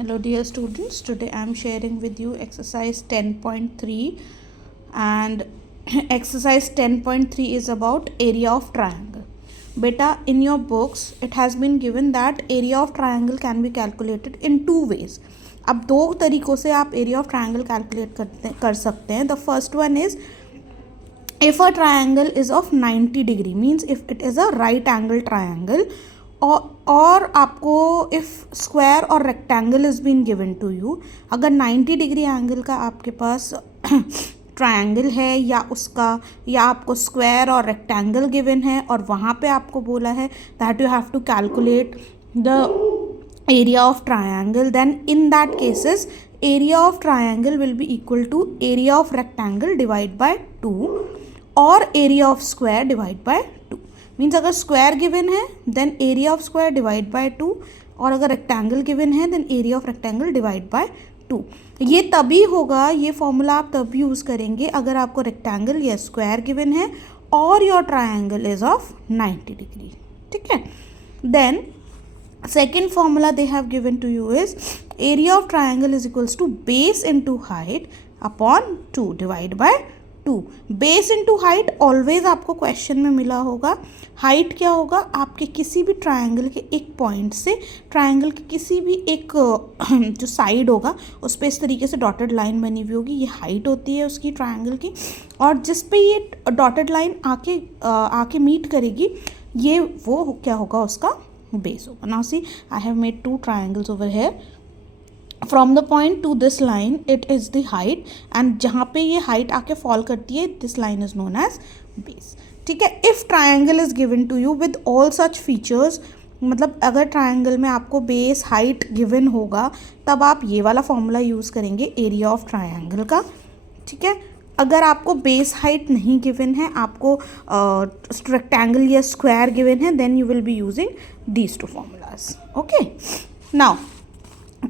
Hello dear students, today I am sharing with you exercise 10.3 and exercise 10.3 is about area of triangle. Beta, in your books it has been given that area of triangle can be calculated in two ways. अब दो तरीक़ों से आप area of triangle calculate कर सकते हैं. The first one is if a triangle is of 90 degree, means if it is a right angle triangle, और आपको इफ़ स्क्वायर और rectangle is been given to you, अगर 90 डिग्री एंगल का आपके पास triangle है या आपको स्क्वायर और रेक्टेंगल गिवन है और वहाँ पे आपको बोला है that you have to calculate the area of triangle, then in that cases area of triangle will be equal to area of rectangle divide by 2 और area of square divide by 2. Means अगर square given है then area of square divide by 2 और अगर rectangle given है then area of rectangle divide by 2. ये तभी होगा, ये फॉर्मूला आप तब यूज़ करेंगे अगर आपको रेक्टेंगल या स्क्वायर गिवन है और your triangle is of 90 degree. ठीक है. Then second formula they have given to you is area of triangle is equals to base into height upon 2 divided by 2. Base into height always आपको question में मिला होगा. Height क्या होगा, आपके किसी भी ट्रायंगल के एक पॉइंट से ट्रायंगल के किसी भी एक जो साइड होगा उस पर इस तरीके से डॉटेड लाइन बनी हुई होगी, ये हाइट होती है उसकी ट्रायंगल की, और जिस पे ये डॉटेड लाइन आके मीट करेगी ये वो क्या होगा, उसका बेस होगा. Now see I have made 2 triangles over here. From the point to this line it is the height and जहाँ पे ये height आके fall करती है this line is known as base. ठीक है. If triangle is given to you with all such features, मतलब अगर ट्रायंगल में आपको बेस हाइट गिवन होगा तब आप ये वाला फॉर्मूला यूज़ करेंगे एरिया ऑफ ट्रायंगल का. ठीक है. अगर आपको बेस हाइट नहीं गिवन है, आपको रेक्टेंगल या स्क्वायर गिवन है, then you will be using these 2 formulas. Okay. Now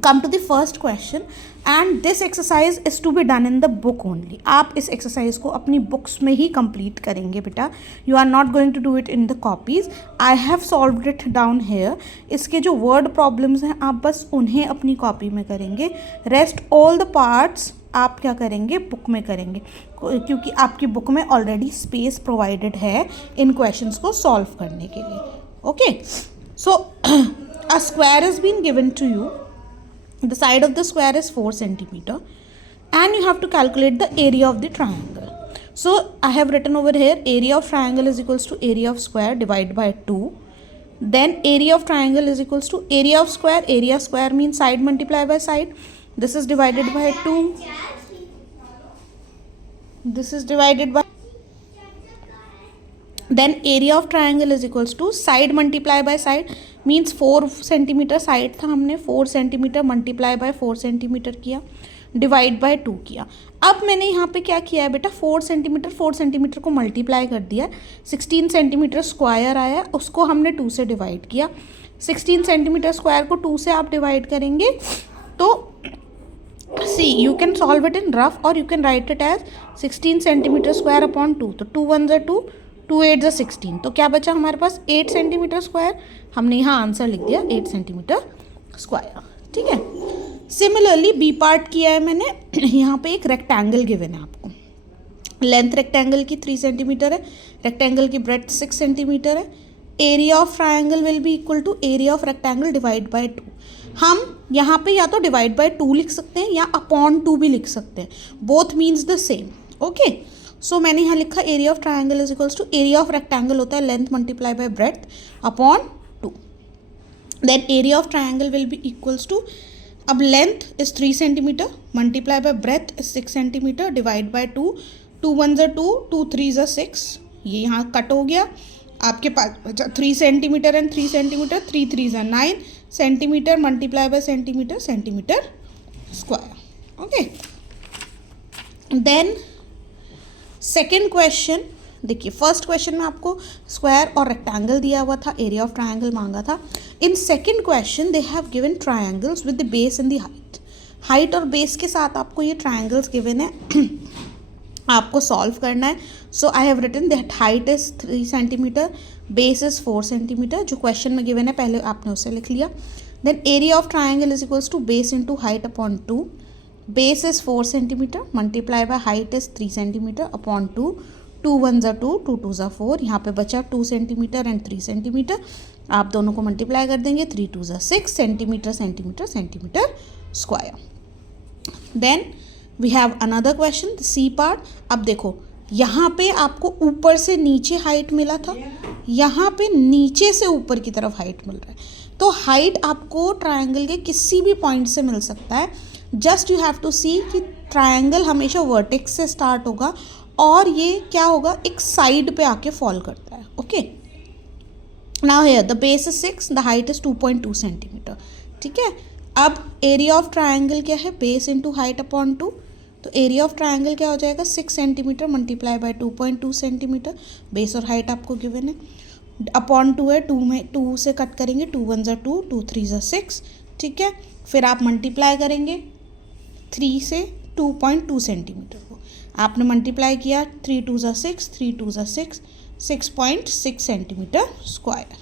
come to the first question and this exercise is to be done in the book only. आप इस exercise को अपनी books में ही complete करेंगे बेटा. You are not going to do it in the copies. I have solved it down here. इसके जो word problems हैं आप बस उन्हें अपनी copy में करेंगे. Rest all the parts आप क्या करेंगे, बुक में करेंगे, क्योंकि आपकी बुक में ऑलरेडी स्पेस प्रोवाइडेड है इन क्वेश्चंस को सॉल्व करने के लिए. Okay. So a square is been given to you. The side of the square is 4 centimeter and you have to calculate the area of the triangle. So I have written over here area of triangle is equals to area of square divided by 2. Then area of triangle is equals to area of square. Area square means side multiply by side. This is divided by 2. This is divided by. Then area of triangle is equals to side multiply by side means 4 centimeter side था, हमने 4 centimeter multiply by 4 centimeter किया divide by 2 किया. अब मैंने यहाँ पे क्या किया है बेटा, 4 centimeter को मल्टीप्लाई कर दिया, 16 centimeter स्क्वायर आया, उसको हमने 2 से डिवाइड किया. 16 centimeter स्क्वायर को 2 से आप डिवाइड करेंगे तो see you can solve it in rough और you can write it as 16 centimeter square upon 2. तो 2 1 2, 2 8 16. तो क्या बचा हमारे पास 8 सेंटीमीटर स्क्वायर. हमने यहाँ आंसर लिख दिया 8 सेंटीमीटर स्क्वायर. ठीक है. सिमिलरली बी पार्ट किया है मैंने. यहाँ पे एक रेक्टेंगल गिवन है आपको. लेंथ रेक्टेंगल की 3 सेंटीमीटर है, रेक्टेंगल की ब्रेड्थ 6 सेंटीमीटर है. Area of triangle will be equal to area of rectangle divide by 2. हम यहाँ पे या तो डिवाइड बाय 2 लिख सकते हैं या अपॉन 2 भी लिख सकते हैं. Both means the same. Okay. So मैंने यहाँ लिखा area of triangle is equals to area of rectangle होता है length multiply by breadth upon 2. Then area of triangle will be equals to, अब length is 3 centimetre multiply by breadth is 6 centimetre divide by 2. 2 1 2, 2 3 6. ये यहाँ cut हो गया. आपके पास बचा 3 centimetre and 3 centimetre. 3 3 9 centimetre multiply by centimetre square. Okay. Then second question देखिए, first question में आपको स्क्वायर और रेक्टेंगल दिया हुआ था, एरिया ऑफ ट्रायंगल मांगा था. In second question they have given triangles with the base and the height. Height और बेस के साथ आपको ये ट्रायंगल्स गिवन है, आपको सॉल्व करना है. So I have written that height is 3 centimetre, base is 4 centimetre. जो क्वेश्चन में गिवन है पहले आपने उसे लिख लिया. Then area of triangle is equals to base into height upon 2. Base is 4 centimeter multiply by height is 3 centimeter upon 2. 2 1s are 2, 2 2s are 4. यहाँ पे बचा 2 सेंटीमीटर एंड 3 सेंटीमीटर. आप दोनों को मल्टीप्लाई कर देंगे. 3 2s are 6 centimetre centimetre centimetre square. Then we have another question C part. अब देखो यहाँ पे आपको ऊपर से नीचे हाइट मिला था, यहाँ पे नीचे से ऊपर की तरफ हाइट मिल रहा है. तो हाइट आपको ट्रायंगल के किसी भी पॉइंट से मिल सकता है. जस्ट यू हैव टू सी कि ट्रायंगल हमेशा वर्टेक्स से स्टार्ट होगा और ये क्या होगा, एक साइड पे आके फॉल करता है. Okay, now here the base is 6, the height is 2.2 centimetre. ठीक है. अब एरिया ऑफ ट्रायंगल क्या है, बेस इंटू हाइट अपॉन 2. तो एरिया ऑफ ट्रायंगल क्या हो जाएगा, 6 centimetre multiply bye 2.2 centimetre. Base और हाइट आपको गिवन है. अपॉन 2 है, 2 में 2 से कट करेंगे. 2 1s are 2, 2 3s are 6. ठीक है. फिर आप मल्टीप्लाई करेंगे 3 से 2.2 सेंटीमीटर को. आपने मल्टीप्लाई किया 3 2s are 6, 3 2s are 6, 6.6 centimetre square.